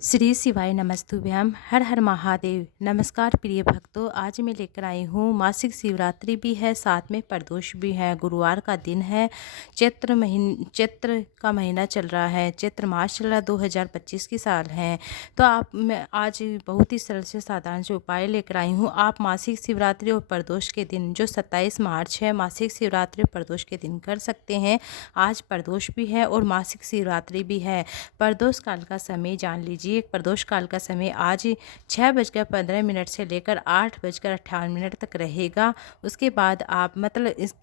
श्री शिवाय नमस्तुभ्यम। हर हर महादेव। नमस्कार प्रिय भक्तों, आज मैं लेकर आई हूँ मासिक शिवरात्रि भी है, साथ में प्रदोष भी है। गुरुवार का दिन है। चैत्र का महीना चल रहा है, चैत्र मास चल रहा है, 2025 की साल है। तो मैं आज बहुत ही सरल से साधारण से उपाय लेकर आई हूँ। आप मासिक शिवरात्रि और प्रदोष के दिन, जो 27 मार्च है, मासिक शिवरात्रि और प्रदोष के दिन कर सकते हैं। आज प्रदोष भी है और मासिक शिवरात्रि भी है। प्रदोष काल का समय जान लीजिए। प्रदोष काल का समय आज 6:15 से लेकर 8:58 तक रहेगा। उसके बाद आप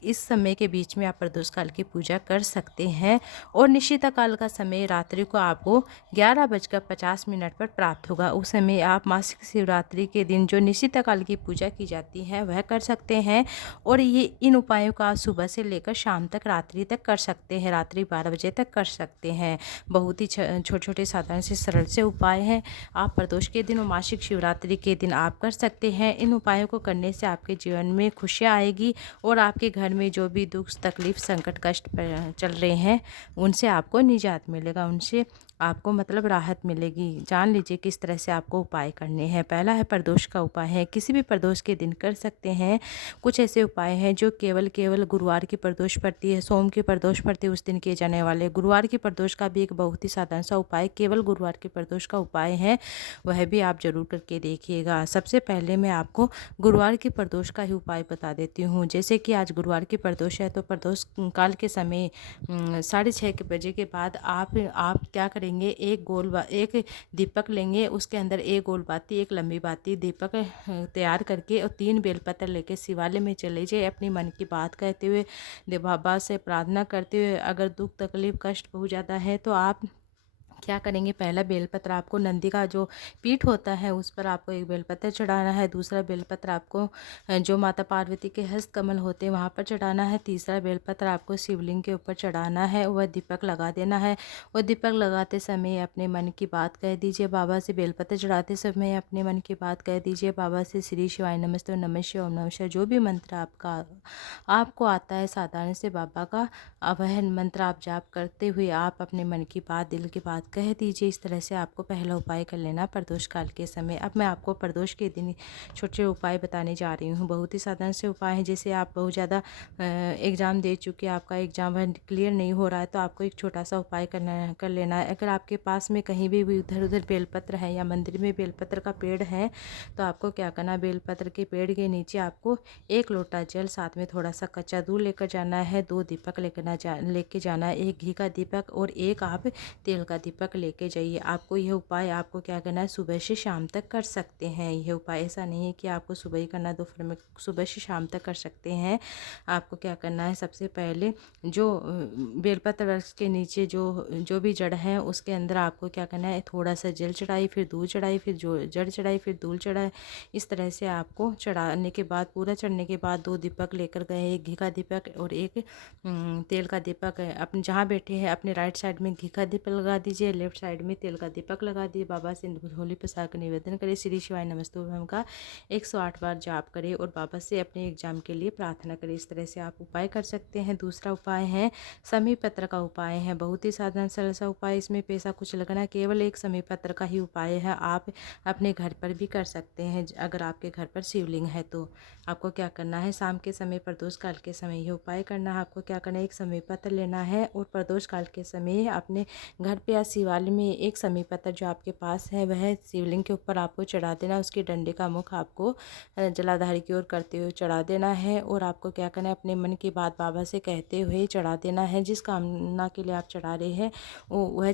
इस समय के बीच में आप प्रदोष काल की पूजा कर सकते हैं। और निशिता काल का समय रात्रि को आपको 11:50 पर प्राप्त होगा। उस समय आप मासिक शिवरात्रि के दिन जो निशिता काल की पूजा की जाती है वह कर सकते हैं। और ये इन उपायों का सुबह से लेकर शाम तक, रात्रि तक कर सकते हैं। रात्रि 12 बजे तक कर सकते हैं। बहुत ही छोटे छोटे साधारण से सरल से उपाय हैं। आप प्रदोष के दिन और मासिक शिवरात्रि के दिन आप कर सकते हैं। इन उपायों को करने से आपके जीवन में खुशियाँ आएगी और आपके घर में जो भी दुख तकलीफ संकट कष्ट चल रहे हैं उनसे आपको निजात मिलेगा, उनसे आपको राहत मिलेगी। जान लीजिए किस तरह से आपको उपाय करने हैं। पहला है प्रदोष का उपाय है, किसी भी प्रदोष के दिन कर सकते हैं। कुछ ऐसे उपाय हैं जो केवल गुरुवार की प्रदोष पड़ती है, सोम की प्रदोष पड़ती है, उस दिन किए जाने वाले। गुरुवार की प्रदोष का भी एक बहुत ही साधारण सा उपाय केवल गुरुवार की प्रदोष का उपाय है, वह भी आप जरूर करके देखिएगा। सबसे पहले मैं आपको गुरुवार की प्रदोष का ही उपाय बता देती हूँ। जैसे कि आज गुरुवार की प्रदोष है, तो प्रदोष काल के समय 6:30 बजे के बाद आप क्या करेंगे, एक दीपक लेंगे, उसके अंदर एक गोल बाती, एक लंबी बाती, दीपक तैयार करके और 3 बेलपत्र लेके शिवालय में चले जाइए। अपनी मन की बात कहते हुए, देव बाबा से प्रार्थना करते हुए। अगर दुख तकलीफ कष्ट बहुत ज़्यादा है तो आप क्या करेंगे, पहला बेलपत्र आपको नंदी का जो पीठ होता है उस पर आपको एक बेलपत्र चढ़ाना है। दूसरा बेलपत्र आपको जो माता पार्वती के हस्त कमल होते हैं वहाँ पर चढ़ाना है। तीसरा बेलपत्र आपको शिवलिंग के ऊपर चढ़ाना है। वह दीपक लगा देना है। वह दीपक लगाते समय अपने मन की बात कह दीजिए बाबा से। बेलपत्र चढ़ाते समय अपने मन की बात कह दीजिए बाबा से। श्री शिवाय नमस्ते, नमः शिवाय, ओम नमः शिवाय, जो भी मंत्र आपको आता है साधारण से बाबा का, वह मंत्र आप जाप करते हुए आप अपने मन की बात, दिल की बात कह दीजिए। इस तरह से आपको पहला उपाय कर लेना प्रदोष काल के समय। अब मैं आपको प्रदोष के दिन छोटे उपाय बताने जा रही हूँ। बहुत ही साधारण से उपाय हैं। जैसे आप बहुत ज़्यादा एग्ज़ाम दे चुके, आपका एग्ज़ाम क्लियर नहीं हो रहा है, तो आपको एक छोटा सा उपाय कर लेना है। अगर आपके पास में कहीं भी इधर उधर बेलपत्र है या मंदिर में बेलपत्र का पेड़ है तो आपको क्या करना, बेलपत्र के पेड़ के नीचे आपको 1 लोटा जल, साथ में थोड़ा सा कच्चा दूध लेकर जाना है। 2 दीपक लेके जाना है, 1 घी का दीपक और 1 आप तेल का दीपक लेके जाइए। आपको यह उपाय आपको क्या करना है, सुबह से शाम तक कर सकते हैं। यह उपाय ऐसा नहीं है कि आपको सुबह ही करना, दोपहर में, सुबह से शाम तक कर सकते हैं। आपको क्या करना है, सबसे पहले जो बेलपत्र वृक्ष के नीचे जो भी जड़ है उसके अंदर आपको क्या करना है, थोड़ा सा जल चढ़ाई, फिर दूध चढ़ाई, फिर जो जड़ चढ़ाई, फिर दूध चढ़ाए। इस तरह से आपको चढ़ाने के बाद, पूरा चढ़ने के बाद 2 दीपक लेकर गए, 1 घी का दीपक और 1 तेल का दीपक। अपने जहाँ बैठे हैं अपने राइट साइड में घी का दीपक लगा दीजिए, लेफ्ट साइड में तेल का दीपक लगा दीजिए। बाबा से होली प्रसाद का निवेदन करें। श्री शिवाय नमस्तुभ्यम का 108 बार जाप करें और बाबा से अपने एग्जाम के लिए प्रार्थना करें। इस तरह से आप उपाय कर सकते हैं। दूसरा उपाय है समी पत्र का उपाय है। बहुत ही साधारण सरल सा उपाय, इसमें पैसा कुछ लगना, केवल एक समी पत्र का ही उपाय है। आप अपने घर पर भी कर सकते हैं। अगर आपके घर पर शिवलिंग है तो आपको क्या करना है, शाम के समय, प्रदोष काल के समय ये उपाय करना है। आपको क्या करना है, एक समी पत्र लेना है और प्रदोष काल के समय अपने घर पे या शिवालय में एक समी पत्र जो आपके पास है वह शिवलिंग के ऊपर आपको चढ़ा देना। उसके डंडे का मुख आपको जलाधारी की ओर करते हुए चढ़ा देना है। और आपको क्या करना है, अपने मन की बात बाबा से कहते हुए चढ़ा देना है। जिस कामना के लिए आप चढ़ा रहे हैं वह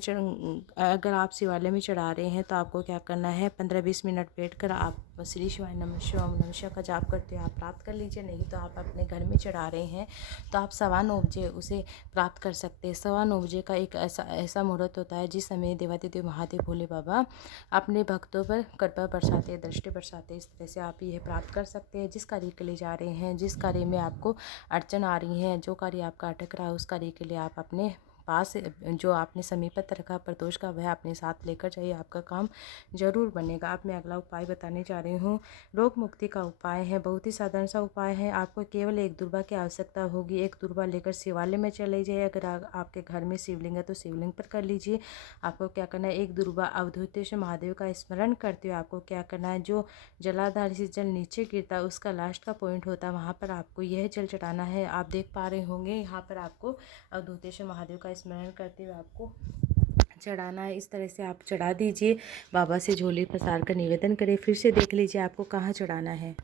अगर आप शिवालय में चढ़ा रहे हैं तो आपको क्या करना है, 15-20 मिनट बैठ कर आप श्री शिवाय नमः शिवाय, ओम नमः शिवाय का जाप करते हुए आप प्राप्त कर लीजिए। नहीं तो आप अपने घर में चढ़ा रहे हैं तो आप 9:15 बजे उसे प्राप्त कर सकते हैं। 9:15 बजे का एक ऐसा मुहूर्त होता है जिस समय देवादिदेव महादेव भोले बाबा अपने भक्तों पर कृपा बरसाते हैं, दृष्टि बरसाते हैं। इस तरह से आप यह प्राप्त कर सकते हैं। जिस कार्य के लिए जा रहे हैं, जिस कार्य में आपको अड़चन आ रही है, जो कार्य आपका अटक रहा है, उस कार्य के लिए आप अपने पास जो आपने समीपत रखा प्रदोष का वह अपने साथ लेकर जाइए, आपका काम जरूर बनेगा। अब मैं अगला उपाय बताने जा रही हूँ। रोग मुक्ति का उपाय है, बहुत ही साधारण सा उपाय है। आपको केवल एक दुर्वा की आवश्यकता होगी। एक दुर्वा लेकर शिवालय में चले जाइए। अगर आपके घर में शिवलिंग है तो शिवलिंग पर कर लीजिए। आपको क्या करना है, एक दुर्वा अवधूतेश्वर महादेव का स्मरण करते हुए आपको क्या करना है, जो जलाधार से जल नीचे गिरता है उसका लास्ट का पॉइंट होता है, वहाँ पर आपको यह जल चढ़ाना है। आप देख पा रहे होंगे यहाँ पर आपको अवधूतेश्वर महादेव का स्मरण करते हुए आपको चढ़ाना है। इस तरह से आप चढ़ा दीजिए। बाबा से झोली पसार कर निवेदन करें। फिर से देख लीजिए आपको कहाँ चढ़ाना है।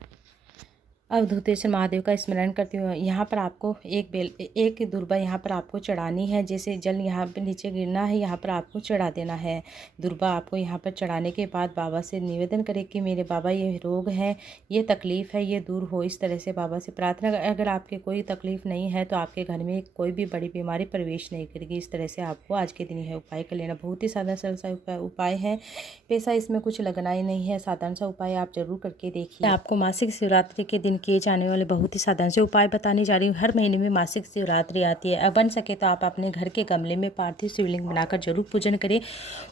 अवधूतेश्वर महादेव का स्मरण करते हुए यहाँ पर आपको एक दुर्वा यहाँ पर आपको चढ़ानी है। जैसे जल यहाँ पर नीचे गिरना है, यहाँ पर आपको चढ़ा देना है। दुर्वा आपको यहाँ पर चढ़ाने के बाद बाबा से निवेदन करें कि मेरे बाबा ये रोग है, ये तकलीफ़ है, ये दूर हो। इस तरह से बाबा से प्रार्थना। अगर आपके कोई तकलीफ़ नहीं है तो आपके घर में कोई भी बड़ी बीमारी प्रवेश नहीं करेगी। इस तरह से आपको आज के दिन यह उपाय कर लेना। बहुत ही साधारण सा उपाय है, पैसा इसमें कुछ लगना ही नहीं है। साधारण सा उपाय आप जरूर करके देखिए। आपको मासिक शिवरात्रि के दिन किए जाने वाले बहुत ही साधारण से उपाय बताने जा रही हूँ। हर महीने में मासिक शिवरात्रि आती है। अब बन सके तो आप अपने घर के गमले में पार्थिव शिवलिंग बनाकर जरूर पूजन करें,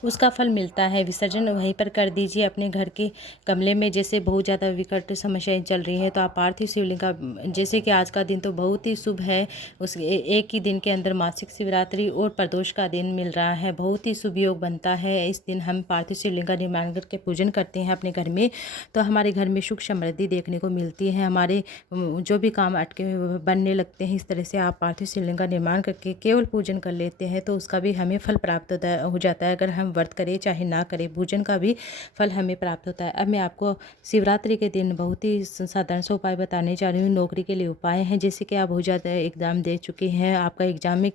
उसका फल मिलता है। विसर्जन वहीं पर कर दीजिए अपने घर के गमले में। जैसे बहुत ज़्यादा विकट समस्याएं चल रही हैं तो आप पार्थिव शिवलिंग का, जैसे कि आज का दिन तो बहुत ही शुभ है, उस एक ही दिन के अंदर मासिक शिवरात्रि और प्रदोष का दिन मिल रहा है, बहुत ही शुभ योग बनता है। इस दिन हम पार्थिव शिवलिंग का निर्माण करके पूजन करते हैं अपने घर में, तो हमारे घर में सुख समृद्धि देखने को मिलती है। हमारे जो भी काम अटके हुए बनने लगते हैं। इस तरह से आप पार्थिव शिवलिंग का निर्माण करके केवल पूजन कर लेते हैं तो उसका भी हमें फल प्राप्त हो जाता है। अगर हम व्रत करें चाहे ना करें, पूजन का भी फल हमें प्राप्त होता है। अब मैं आपको शिवरात्रि के दिन बहुत ही साधारण सा उपाय बताने जा रही हूँ। नौकरी के लिए उपाय हैं। जैसे कि आप बहुत ज़्यादा एग्ज़ाम दे चुके हैं, आपका एग्ज़ाम में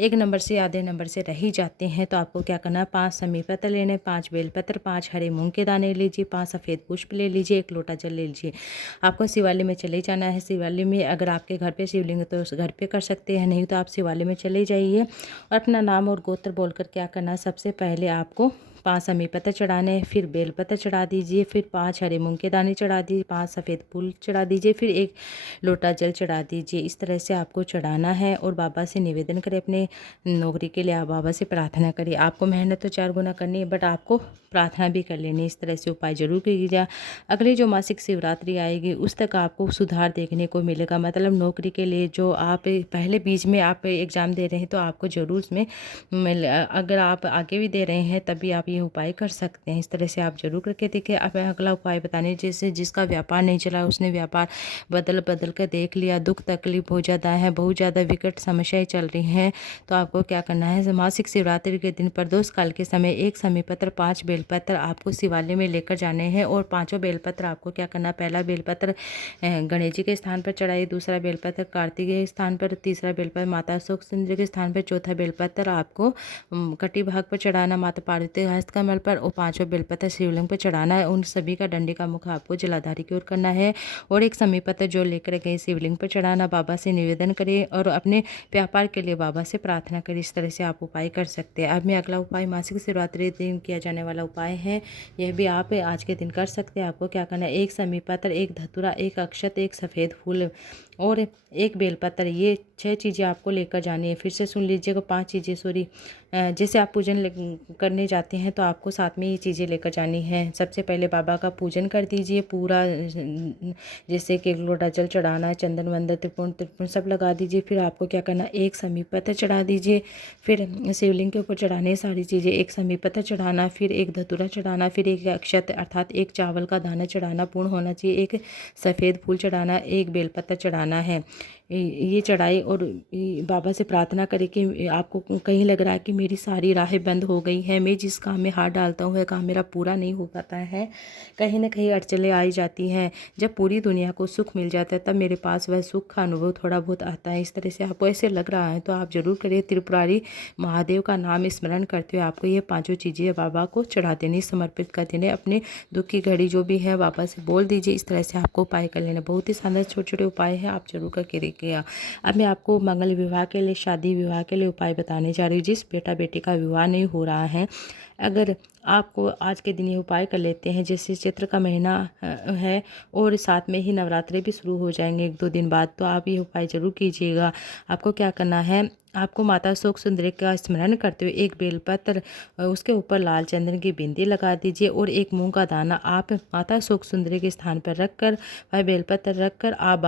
1 नंबर से आधे नंबर से रह ही जाते हैं, तो आपको क्या करना है, 5 समी पत्र लेने, 5 बेलपत्र, 5 हरे मूंग के दाने लीजिए, 5 सफ़ेद पुष्प ले लीजिए, 1 लोटा जल ले लीजिए। आपको शिवालय में चले जाना है। शिवालय में अगर आपके घर पे शिवलिंग है तो उस घर पे कर सकते हैं, नहीं तो आप शिवालय में चले जाइए और अपना नाम और गोत्र बोलकर क्या करना है, सबसे पहले आपको 5 समी पत्र चढ़ाने, फिर बेलपत्र चढ़ा दीजिए, फिर 5 हरे मूंग के दाने चढ़ा दीजिए, 5 सफ़ेद फूल चढ़ा दीजिए, फिर 1 लोटा जल चढ़ा दीजिए। इस तरह से आपको चढ़ाना है और बाबा से निवेदन करें, अपने नौकरी के लिए आप बाबा से प्रार्थना करिए। आपको मेहनत तो 4 गुना करनी है, बट आपको प्रार्थना भी कर लेनी है। इस तरह से उपाय जरूर कीजिएगा। अगली जो मासिक शिवरात्रि आएगी उस तक आपको सुधार देखने को मिलेगा। मतलब नौकरी के लिए जो आप पहले बीच में आप एग्ज़ाम दे रहे हैं तो आपको ज़रूर उसमें अगर आप आगे भी दे रहे हैं तभी आप ये उपाय कर सकते हैं। इस तरह से आप जरूर करके देखिए। अब अगला उपाय बताने, जैसे जिसका व्यापार नहीं चला उसने व्यापार बदल कर देख लिया, दुख तकलीफ हो जाता है, बहुत ज़्यादा विकट समस्याएं चल रही हैं, तो आपको क्या करना है, मासिक शिवरात्रि के दिन प्रदोष काल के समय 1 समी पत्र, 5 बेलपत्र आपको शिवालय में लेकर जाने हैं और 5 बेलपत्र आपको क्या करना है, पहला बेलपत्र गणेश जी के स्थान पर चढ़ाइए, दूसरा बेलपत्र कार्तिक के स्थान पर, तीसरा बेलपत्र माता सुखसिंद्र के स्थान पर, चौथा बेलपत्र आपको कटी भाग पर चढ़ाना माता पार्वती हस्तकमल पर, और 5वां बेलपत्र शिवलिंग पर चढ़ाना है। उन सभी का डंडे का मुख आपको जलाधारी की ओर करना है और 1 समी पत्र जो लेकर गए शिवलिंग पर चढ़ाना। बाबा से निवेदन करें और अपने व्यापार के लिए बाबा से प्रार्थना करें। इस तरह से आप उपाय कर सकते हैं। अब मैं अगला उपाय मासिक शिवरात्रि दिन किया जाने वाला उपाय है, यह भी आप आज के दिन कर सकते हैं। आपको क्या करना है, 1 समी पत्र, 1 धतूरा, 1 अक्षत, 1 सफ़ेद फूल और 1 बेलपत्र, ये 6 चीज़ें आपको लेकर जानी है। फिर से सुन लीजिएगा, 5 चीज़ें, सॉरी, जैसे आप पूजन करने जाते हैं तो आपको साथ में ये चीज़ें लेकर जानी है। सबसे पहले बाबा का पूजन कर दीजिए पूरा, जैसे कि 1 लोटा जल चढ़ाना है, चंदन वंदन त्रिपुण सब लगा दीजिए। फिर आपको क्या करना, 1 समी पत्र चढ़ा दीजिए। फिर शिवलिंग के ऊपर चढ़ाने सारी चीज़ें, 1 समी पत्र चढ़ाना, फिर 1 धतूरा चढ़ाना, फिर 1 अक्षत अर्थात 1 चावल का दाना चढ़ाना पूर्ण होना चाहिए, 1 सफ़ेद फूल चढ़ाना, 1 बेलपत्र चढ़ाना है। ये चढ़ाई और बाबा से प्रार्थना करें कि आपको कहीं लग रहा है कि मेरी सारी राहें बंद हो गई हैं, मैं जिस काम में हाथ डालता हूँ वह काम मेरा पूरा नहीं हो पाता है, कहीं ना कहीं अड़चनें आई जाती हैं। जब पूरी दुनिया को सुख मिल जाता है तब मेरे पास वह सुख का अनुभव थोड़ा बहुत आता है। इस तरह से आपको ऐसे लग रहा है तो आप जरूर करिए। त्रिपुरारी महादेव का नाम स्मरण करते हुए आपको ये 5 चीज़ें बाबा को चढ़ा देनी, समर्पित कर देने। अपने दुख की घड़ी जो भी है बाबा से बोल दीजिए। इस तरह से आपको उपाय कर लेना। बहुत ही शानदार छोटे छोटे उपाय हैं, आप जरूर करके देखिएगा। अब मैं आपको मंगल विवाह के लिए, शादी विवाह के लिए उपाय बताने जा रही हूँ। जिस बेटा बेटी का विवाह नहीं हो रहा है, अगर आपको आज के दिन ये उपाय कर लेते हैं, जैसे चैत्र का महीना है और साथ में ही नवरात्रि भी शुरू हो जाएंगे 1-2 दिन बाद, तो आप ये उपाय ज़रूर कीजिएगा। आपको क्या करना है, आपको माता शोक सुंदरी का स्मरण करते हुए एक बेलपत्र उसके ऊपर लाल चंदन की बिंदी लगा दीजिए और एक मूंग का दाना आप माता शोक सुंदरी के स्थान पर रखकर वह बेलपत्र रखकर आप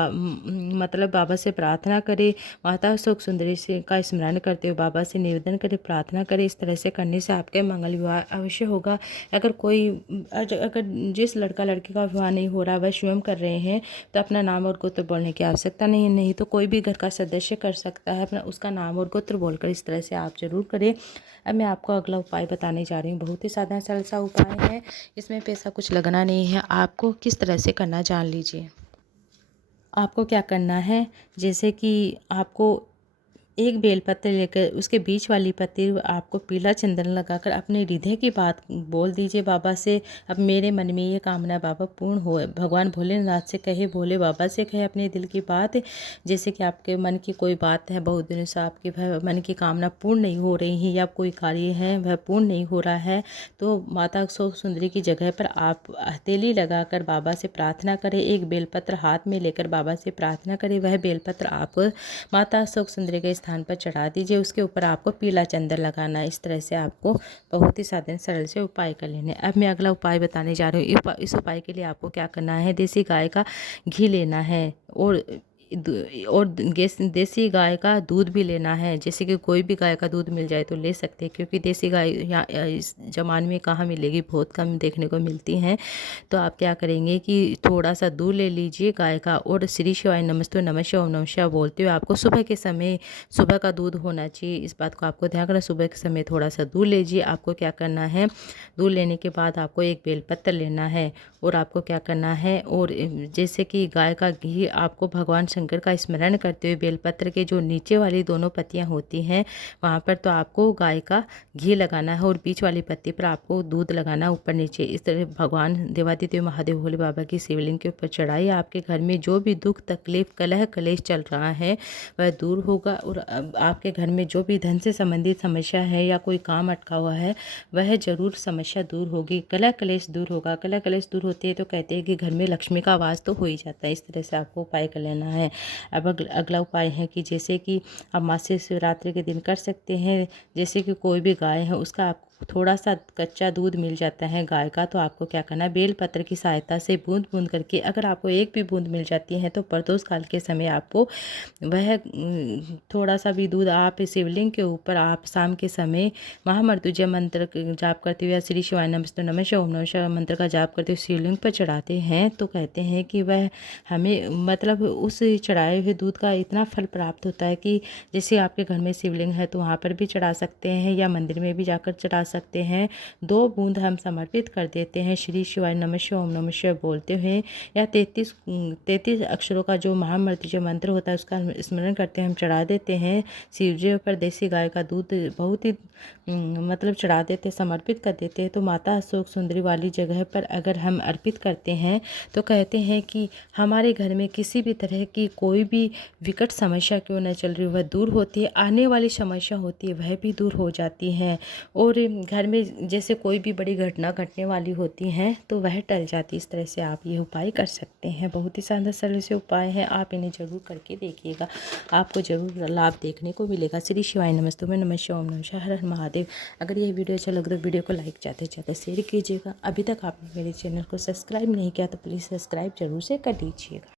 मतलब बाबा से प्रार्थना करें। माता शोक सुंदरी से का स्मरण करते हुए बाबा से निवेदन करें, प्रार्थना करें। इस तरह से करने से आपके मंगल विवाह अवश्य होगा। अगर जिस लड़का लड़की का विवाह नहीं हो रहा वह स्वयं कर रहे हैं तो अपना नाम और गोत्र बोलने की आवश्यकता नहीं तो कोई भी घर का सदस्य कर सकता है अपना उसका नाम और गोत्र बोलकर। इस तरह से आप जरूर करें। अब मैं आपको अगला उपाय बताने जा रही हूँ। बहुत ही साधारण सरल सा उपाय है, इसमें पैसा कुछ लगना नहीं है। आपको किस तरह से करना जान लीजिए। आपको क्या करना है, जैसे कि आपको एक बेलपत्र लेकर उसके बीच वाली पत्ती आपको पीला चंदन लगाकर अपने हृदय की बात बोल दीजिए बाबा से। अब मेरे मन में ये कामना बाबा पूर्ण हो। भगवान भोलेनाथ से कहे, भोले बाबा से कहे अपने दिल की बात। जैसे कि आपके मन की कोई बात है, बहुत दिनों से आपके मन की कामना पूर्ण नहीं हो रही है या कोई कार्य है वह पूर्ण नहीं हो रहा है, तो माता शोक सुंदरी की जगह पर आप हथेली लगाकर बाबा से प्रार्थना करें। एक बेलपत्र हाथ में लेकर बाबा से प्रार्थना करें। वह बेलपत्र आप माता शोक सुंदरी के स्थान पर चढ़ा दीजिए। उसके ऊपर आपको पीला चंदन लगाना है। इस तरह से आपको बहुत ही साधारण सरल से उपाय कर लेने। अब मैं अगला उपाय बताने जा रही हूँ। इस उपाय के लिए आपको क्या करना है, देसी गाय का घी लेना है और देसी गाय का दूध भी लेना है। जैसे कि कोई भी गाय का दूध मिल जाए तो ले सकते हैं, क्योंकि देसी गाय यहाँ इस जमाने में कहाँ मिलेगी, बहुत कम देखने को मिलती हैं। तो आप क्या करेंगे कि थोड़ा सा दूध ले लीजिए गाय का और श्री शिवाय नमस्ते नमः शिवाय ओम नमः शिवाय बोलते हुए आपको सुबह के समय सुबह का दूध होना चाहिए। इस बात को आपको ध्यान रखना। सुबह के समय थोड़ा सा दूध लीजिए। आपको क्या करना है, दूध लेने के बाद आपको एक बेलपत्र लेना है और आपको क्या करना है, और जैसे कि गाय का घी आपको भगवान शंकर का स्मरण करते हुए बेलपत्र के जो नीचे वाली दोनों पत्तियां होती हैं वहाँ पर तो आपको गाय का घी लगाना है और बीच वाली पत्ती पर आपको दूध लगाना है ऊपर नीचे। इस तरह भगवान देवादिदेव महादेव भोले बाबा की शिवलिंग के ऊपर चढ़ाइए। आपके घर में जो भी दुख तकलीफ कलह कलेश चल रहा है वह दूर होगा और आपके घर में जो भी धन से संबंधित समस्या है या कोई काम अटका हुआ है वह जरूर समस्या दूर होगी। कलह कलेश दूर होगा। कलह कलेश दूर होते हैं तो कहते हैं कि घर में लक्ष्मी का वास तो हो ही जाता है। इस तरह से आपको उपाय कर लेना है। अब अगला उपाय है कि जैसे कि आप मासिक शिवरात्रि के दिन कर सकते हैं। जैसे कि कोई भी गाय है उसका आप थोड़ा सा कच्चा दूध मिल जाता है गाय का, तो आपको क्या करना है, बेलपत्र की सहायता से बूंद बूंद करके अगर आपको एक भी बूंद मिल जाती है तो प्रदोष काल के समय आपको वह थोड़ा सा भी दूध आप शिवलिंग के ऊपर आप शाम के समय महामृत्युंजय मंत्र जाप करते हुए या श्री शिवाय नमस्ते नमः शिवाय ओम नमः शिवाय मंत्र का जाप करते हुए शिवलिंग पर चढ़ाते हैं तो कहते हैं कि वह हमें मतलब उस चढ़ाए हुए दूध का इतना फल प्राप्त होता है कि जैसे आपके घर में शिवलिंग है तो वहाँ पर भी चढ़ा सकते हैं या मंदिर में भी जाकर चढ़ा सकते हैं। 2 बूंद हम समर्पित कर देते हैं श्री शिवाय नमः शिवाय ओम नमः शिवाय बोलते हुए या 33 अक्षरों का जो महामृत्युंजय मंत्र होता है उसका स्मरण करते हैं, हम चढ़ा देते हैं। शिव जी पर देसी गाय का दूध बहुत ही मतलब चढ़ा देते, समर्पित कर देते हैं। तो माता अशोक सुंदरी वाली जगह पर अगर हम अर्पित करते हैं तो कहते हैं कि हमारे घर में किसी भी तरह की कोई भी विकट समस्या क्यों न चल रही वह दूर होती है, आने वाली समस्या होती है वह भी दूर हो जाती है, और घर में जैसे कोई भी बड़ी घटना घटने वाली होती है तो वह टल जाती है। इस तरह से आप ये उपाय कर सकते हैं। बहुत ही शानदार सरल से उपाय है, आप इन्हें जरूर करके देखिएगा, आपको जरूर लाभ देखने को मिलेगा। श्री शिवाय नमस्ते नमः शिवाय ओम नमः शिवाय, हर हर महादेव। अगर ये वीडियो अच्छा लगे तो वीडियो को लाइक ज़्यादा शेयर कीजिएगा। अभी तक आपने मेरे चैनल को सब्सक्राइब नहीं किया तो प्लीज़ सब्सक्राइब जरूर से कर दीजिएगा।